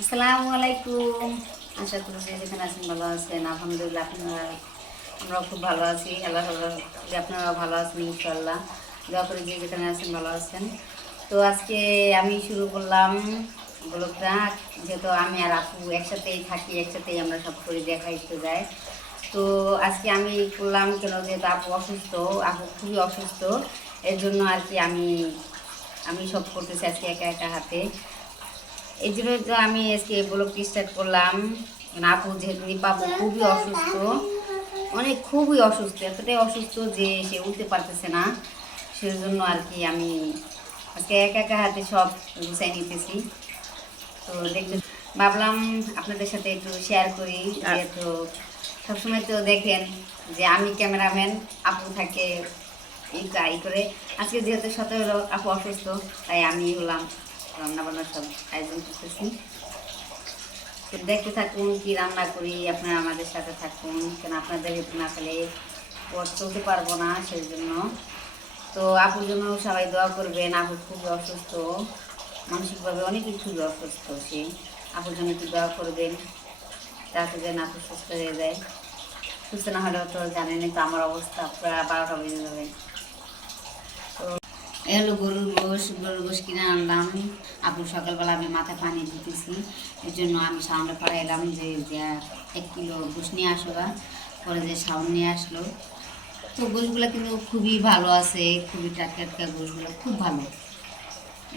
আসসালামু আলাইকুম। আশা করি যেখানে আছেন ভালো আছেন। আলহামদুলিল্লাহ আপনারা, আমরাও খুব ভালো আছি। আল্লাহ যে আপনারাও ভালো আছেন ইনশাল্লাহ দোয়া করি যে যেখানে আছেন ভালো আছেন। তো আজকে আমি শুরু করলাম ব্লগটা। যেহেতু আমি আর আপু একসাথেই থাকি, একসাথেই আমরা সব করে দেখাইতে যাই তো আজকে আমি করলাম কেন যেহেতু আপু অসুস্থ, আপু খুবই অসুস্থ, এর জন্য আর কি আমি আমি সব করতেছি আজকে একা একা হাতে। এই জন্য তো আমি আজকে ব্লগটি স্টার্ট করলাম। মানে আপু যেহেতু পাবো খুবই অসুস্থ, অনেক খুবই অসুস্থ, এতটাই অসুস্থ যে সে উঠতে পারতেছে না। সেজন্য আর কি আমি আজকে একা একা হাতে সব গুছাই নিতেছি। তো দেখতে ভাবলাম আপনাদের সাথে একটু শেয়ার করি, যেহেতু সবসময় তো দেখেন যে আমি ক্যামেরাম্যান আপু থাকে, এই গাড়ি করে। আজকে যেহেতু সতেরো, আপু অসুস্থ, তাই আমি হলাম রান্না বান্নার সব আয়োজন করতেছি। দেখতে থাকুন কি রান্না করি, আপনারা আমাদের সাথে থাকুন। কেন আপনাদের না পেলে পথ চলতে পারব না সেই জন্য তো আপুর জন্য সবাই দোয়া করবেন, আপু খুবই অসুস্থ। মানসিকভাবে অনেকই খুবই অসুস্থ সে। আপুর জন্য একটু দোয়া করবেন, তাতে যেন আপু সুস্থ হয়ে যায়। সুস্থ না হলেও তো জানেনই তো আমার অবস্থা, প্রায় বারোটা বেজে যাবে। এ হলো গরুর গোশ গরুর গোশ কিনে আনলাম। আপু সকালবেলা আমি মাথায় পানি দিতেছি। এর জন্য আমি সাউন্ডে পরে এলাম যে এক কিলো গোশ নিয়ে আসো গা। পরে যে সাউন্ড নিয়ে আসলো। তো গোশগুলো কিন্তু খুবই ভালো আছে, খুবই টাটকা টাটকা গোশগুলো, খুব ভালো।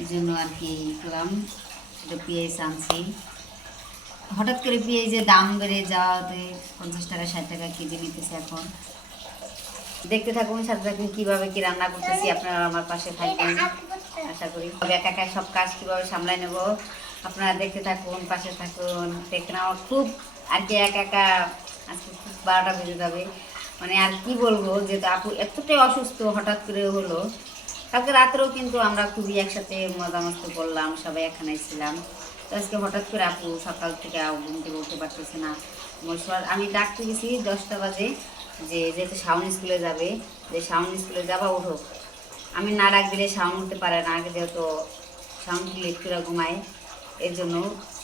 এই জন্য আর কি করলাম এটা পেঁয়াজ আনছি। হঠাৎ করে পেঁয়াজের দাম বেড়ে যাওয়াতে পঞ্চাশ টাকা, ষাট টাকা কেজি নিতেছে এখন। দেখতে থাকুন, সাথে থাকুন, কীভাবে কি রান্না করতেছি আপনারা আমার পাশে থাকবেন আশা করি একা একা সব কাজ কীভাবে সামলাই নেব, আপনারা দেখতে থাকুন, পাশে থাকুন। দেখতে আমার খুব আর কি একা একা আজকে খুব বারোটা বেজে যাবে। মানে আর কি বলব যে আপু এতটাই অসুস্থ, হঠাৎ করে হলো। কালকে রাত্রেও কিন্তু আমরা খুবই একসাথে মজা মস্ত করলাম, সবাই এখানে ছিলাম। তো আজকে হঠাৎ করে আপু সকাল থেকে আও ঘুম থেকে উঠতে পারতেছে না। আমি ডাকতে গেছি দশটা বাজে। যে যেহেতু শাওন স্কুলে যাবে, যে শাওন স্কুলে যাবা উঠো আমি না ডাক দিলে শাওন উঠতে পারে না, আগে যেহেতু শাওন লেট করে ঘুমায়, এর জন্য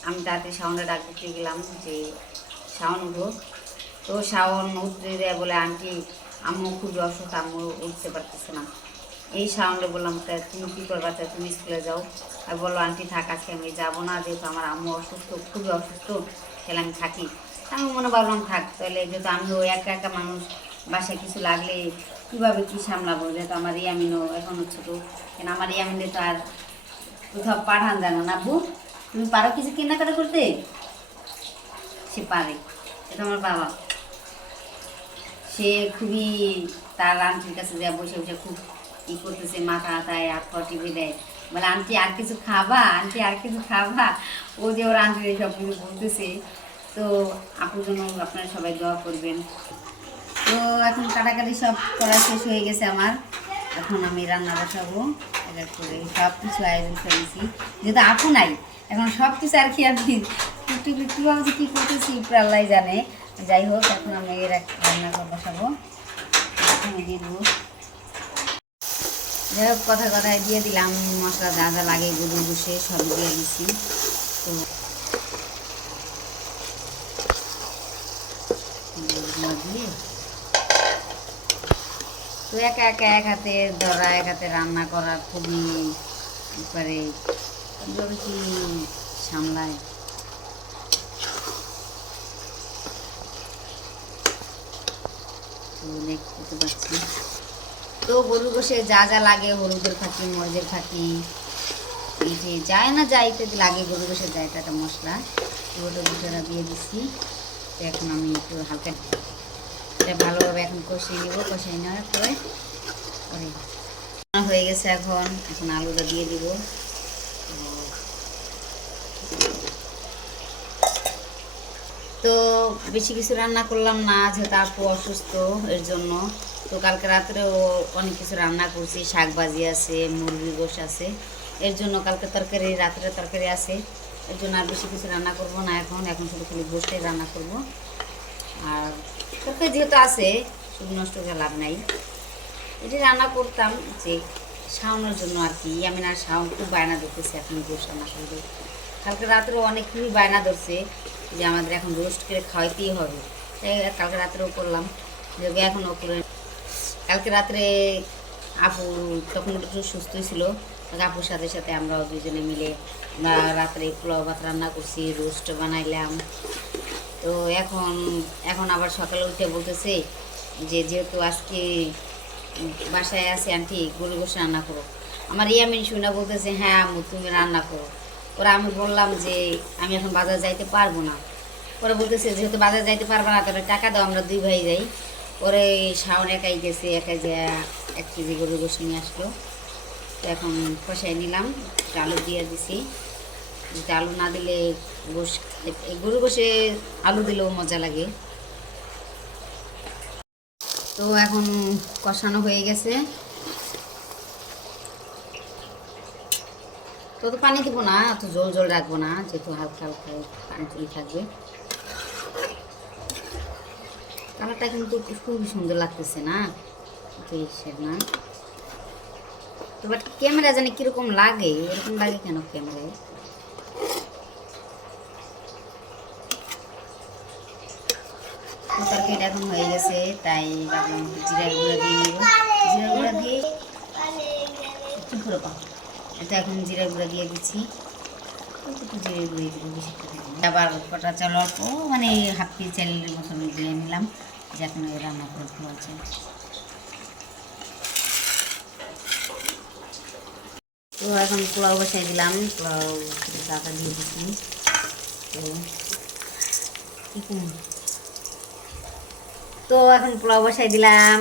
আমি তাড়াতাড়ি শাওনটা ডাক দিতে গেলাম যে শাওন উঠো তো শাওন উঠতে দেয় বলে আন্টি, আম্মু খুবই অসুস্থ, আম্মু উঠতে পারতেছে না। এই সাউন্ডে বললাম, তা তুমি কী করবা? তা তুমি স্কুলে যাও। আর বলল, আন্টি থাক, আজকে আমি যাব না, যেহেতু আমার আম্মু অসুস্থ, খুবই অসুস্থ, তাহলে আমি থাকি। আমি মনে ভাবলাম, থাক, তাহলে যেহেতু আমি ওই একা একা মানুষ, বাসায় কিছু লাগলে কীভাবে কী সামলাবো? যেহেতু আমার ইয়ামিনও এখন ছোট কেন আমার ইয়ামিনে তো আর কোথাও পাঠান জানো না। বু তুমি পারো কিছু কেনাকাটা করতে? সে পারে এটা আমার বাবা। সে খুবই তার আন্টির কাছে যা বসে বসে খুব ই করতেছে, মাথা হাতায় হাত পা টিপে দেয়। বলে, আন্টি, আর কিছু খাবা? আন্টি, আর কিছু খাবা? ও যে ওর আন্টির সব বলতেছে তো আপুর জন্য আপনারা সবাই দোয়া করবেন। তো এখন কাটাকাটি সব করা শেষ হয়ে গেছে আমার। এখন আমি রান্না বসাবো। এক করে সব কিছু আয়োজন করেছি যেহেতু আপু নাই, এখন সব কিছু আর কি আমি টুকটুকি কীভাবে যে কী করতেছি আল্লাহ জানে। যাই হোক, এখন আমি এর রান্না করে বসাবো। এখন দিয়ে দেবো। যাই হোক কথা কথায় দিয়ে দিলাম। মশলা যা যা লাগে গরু বসে সব দিয়ে দিচ্ছি তো এগুলো দিয়ে তো একা একা এক হাতে ধরা, এক হাতে রান্না করা খুবই একবারে কীভাবে কি সামলায়? তো তো তো গরু বসে যা যা লাগে, হলুদের ফাঁকি মরিচের ফাঁকি এই যে যায় না যায় ইত্যাদি লাগে গরু বসে যায় একটা মশলা পুরোটা দুটোরা দিয়ে দিচ্ছি। তো এখন আমি একটু হালকা এটা ভালোভাবে এখন কষিয়ে নেব, কষিয়ে নেওয়ার পরে হয়ে গেছে এখন। এখন আলুটা দিয়ে দিব। তো বেশি কিছু রান্না করলাম না, যেহেতু আপু অসুস্থ এর জন্য। তো কালকে রাত্রেও অনেক কিছু রান্না করছি শাক ভাজি আছে মুরগি গোশ আছে। এর জন্য কালকে তরকারি, রাত্রে তরকারি আছে। এর জন্য আর বেশি কিছু রান্না করব না এখন। এখন শুধু খালি গোষ্ঠে রান্না করব। আর তরকারি যেহেতু আছে, শুধু নষ্ট করে লাভ নাই। এটি রান্না করতাম যে শাওনের জন্য আর কি। আমি না শাওন খুব বায়না দেখতেছি এখন গোশ রান্না করবে কালকে রাত্রে অনেক খুবই বায়না ধরছে যে আমাদের এখন রোস্ট করে খাওয়াইতেই হবে। তাই কালকে রাত্রেও করলাম। যে এখন করে কালকে রাত্রে আপু তখন একটু সুস্থই ছিল আপুর সাথে সাথে আমরা দুজনে মিলে রাত্রে পোলাও ভাত রান্না করছি রোস্ট বানাইলাম। তো এখন এখন আবার সকালে উঠে বলতেছে যে যেহেতু আজকে বাসায় আছে আন্টি গরু গোশ রান্না করো। আমার ইয়ামিন শুনে বলতেছে হ্যাঁ আম্মু, তুমি রান্না করো। ওরা আমি বললাম যে, আমি এখন বাজার যাইতে পারব না। ওরা বলতেছে, যেহেতু বাজার যাইতে পারব না, তাহলে টাকা দাও, আমরা দুই ভাই যাই। পরে শাওন একাই গেছে, একাই যে এক কেজি গরু গোশ নিয়ে আসলো। তো এখন কষাই নিলাম আলু দিয়ে দিছি। যদি আলু না দিলে গোশ গরু গোশে আলু দিলেও মজা লাগে। তো এখন কষানো হয়ে গেছে। তো তো পানি দিব না অত জল জল রাখব না, যেহেতু হালকা হালকা পানি থাকবে। কালারটা কিন্তু খুবই সুন্দর লাগতেছে না? না। তো বাট ক্যামেরা জানি কীরকম লাগে? এরকম লাগে কেন ক্যামেরায় তরকারিটা এখন হয়ে গেছে, তাই ভাবলাম জিরার দিয়ে নিব জিরার গুঁড়া দিয়ে চুপ করে এটা এখন জিরার গুঁড়া দিয়ে দিচ্ছি একটু জিরে গুঁড়িয়ে দিব। আবার কটা চাল অল্প মানে হাফ কেজি চালের মতন দিয়ে নিলাম, যে এখন রান্না করে যায় তো এখন পোলাও বসাই দিলাম, পোলাও দাদা দিয়ে দিচ্ছি তো কি? তো এখন পোলাও বসাই দিলাম।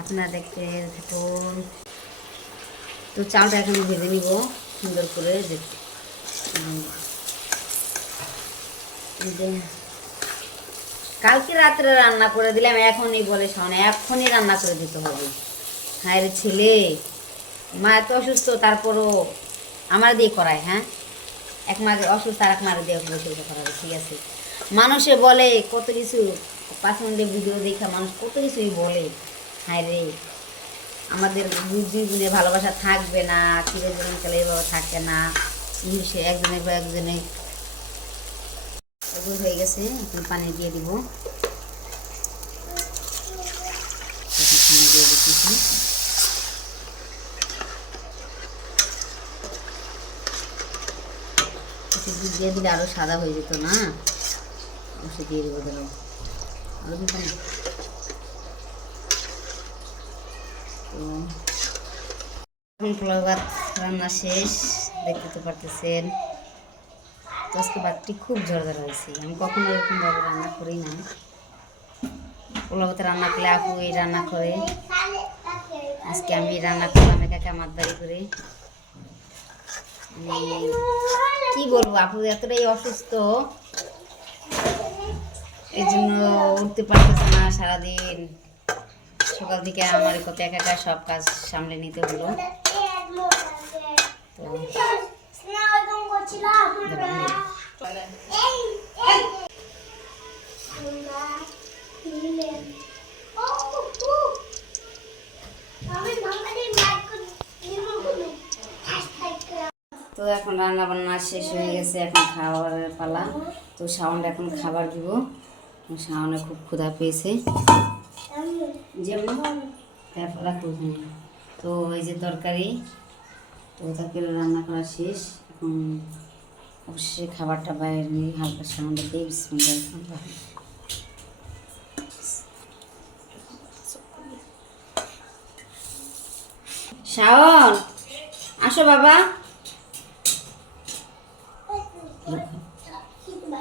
আপনারা দেখতে থাকুন। তো চালটা এখন ভেজে নিব, সুন্দর করে কালকে রাত্রে রান্না করে দিলাম, এখনই বলে শোনে, এখনই রান্না করে দিতে হবে। হ্যাঁ ছেলে, মা এত অসুস্থ, তারপরও আমার দিয়ে করায় হ্যাঁ? এক মাকে অসুস্থ আর এক মারে দিয়ে বসে করাবে, ঠিক আছে? মানুষে বলে কত কিছু পাঁচ মিনিটের ভিডিও দেখা মানুষ কত কিছুই বলে। হায় রে, আমাদের দুই গুণে ভালোবাসা থাকবে না, চিরজীবন কালে এভাবে থাকে না। সে একজনের পর একজনে। হয়ে গেছে, এখন পানি দিয়ে দিব। দিয়ে দিলে আরও সাদা হয়ে যেত না। ওষুধ দিয়ে দেবো ধরো। এখন পোলাও ভাত রান্না শেষ, দেখতে তো পারতেছেন। তো আজকে ভাতটি খুব জোরদার হয়েছে। আমি কখনো এরকমভাবে রান্না করি না। পোলাও ভাত রান্না করলে আপু এই রান্না করে। আজকে আমি রান্না করলাম একা একা মাতবাড়ি করে। কি বলব, আপু এতটাই অসুস্থ। এই জন্য উঠতে পারতেছে না সারাদিন। সকাল থেকে আমার কত একা একা সব কাজ সামলে নিতে হলো। তো এখন রান্না বান্না শেষ হয়ে গেছে, এখন খাবারের পালা। তো শাওন এখন খাবার দিব। শাওনে খুব ক্ষুধা পেয়েছে। যেমন তারপর তো এই যে তরকারি তো তরকারি রান্না করা শেষ। এখন অবশ্যই খাবারটা বাইরে নিয়ে হালকা সামনে দিয়ে বিসমিল্লাহ শাওন আসো বাবা।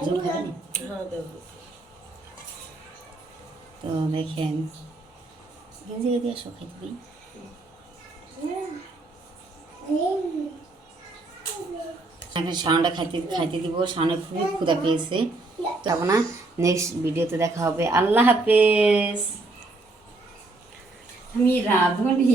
জল? তো দেখেন। গেঞ্জি দিয়ে আসো খাইতে এখন সাউন্ডটা খাইতে খাইতে দিব সাউন্ডে খুবই ক্ষুদা পেয়েছে। তো না নেক্সট ভিডিওতে দেখা হবে। আল্লাহ হাফেজ। আমি রাঁধুনি।